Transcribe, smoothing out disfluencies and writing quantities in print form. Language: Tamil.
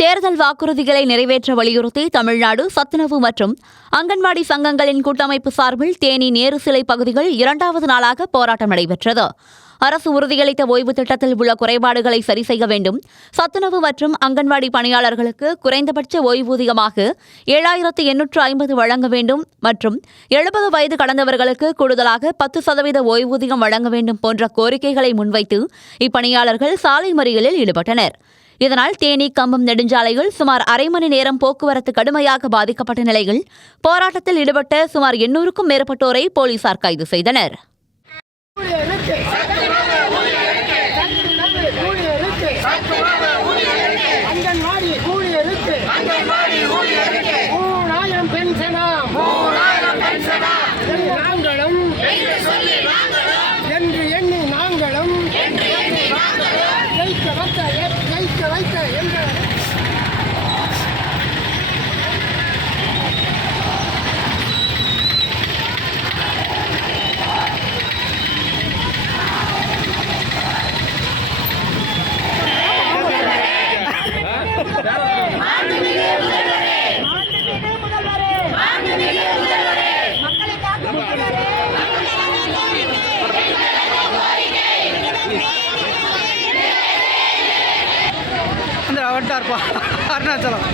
தேர்தல் வாக்குறுதிகளை நிறைவேற்ற வலியுறுத்தி தமிழ்நாடு சத்துணவு மற்றும் அங்கன்வாடி சங்கங்களின் கூட்டமைப்பு சார்பில் தேனி நேரு சிலை பகுதிகள் 2வது நாளாக போராட்டம் நடைபெற்றது. அரசு உறுதியளித்த ஓய்வு திட்டத்தில் உள்ள குறைபாடுகளை சரி செய்ய வேண்டும். சத்துணவு மற்றும் அங்கன்வாடி பணியாளர்களுக்கு குறைந்தபட்ச ஓய்வூதியமாக 7,850 வழங்க வேண்டும் மற்றும் 70 வயது கடந்தவர்களுக்கு கூடுதலாக 10% ஓய்வூதியம் வழங்க வேண்டும் போன்ற கோரிக்கைகளை முன்வைத்து இப்பணியாளர்கள் சாலை மறியலில் ஈடுபட்டனர். இதனால் தேனி கம்பம் நெடுஞ்சாலைகள் சுமார் அரை மணி நேரம் போக்குவரத்து கடுமையாக பாதிக்கப்பட்ட நிலையில் போராட்டத்தில் ஈடுபட்ட சுமார் 800க்கும் மேற்பட்டோரை போலீசார் கைது செய்தனர். அருணாச்சலம்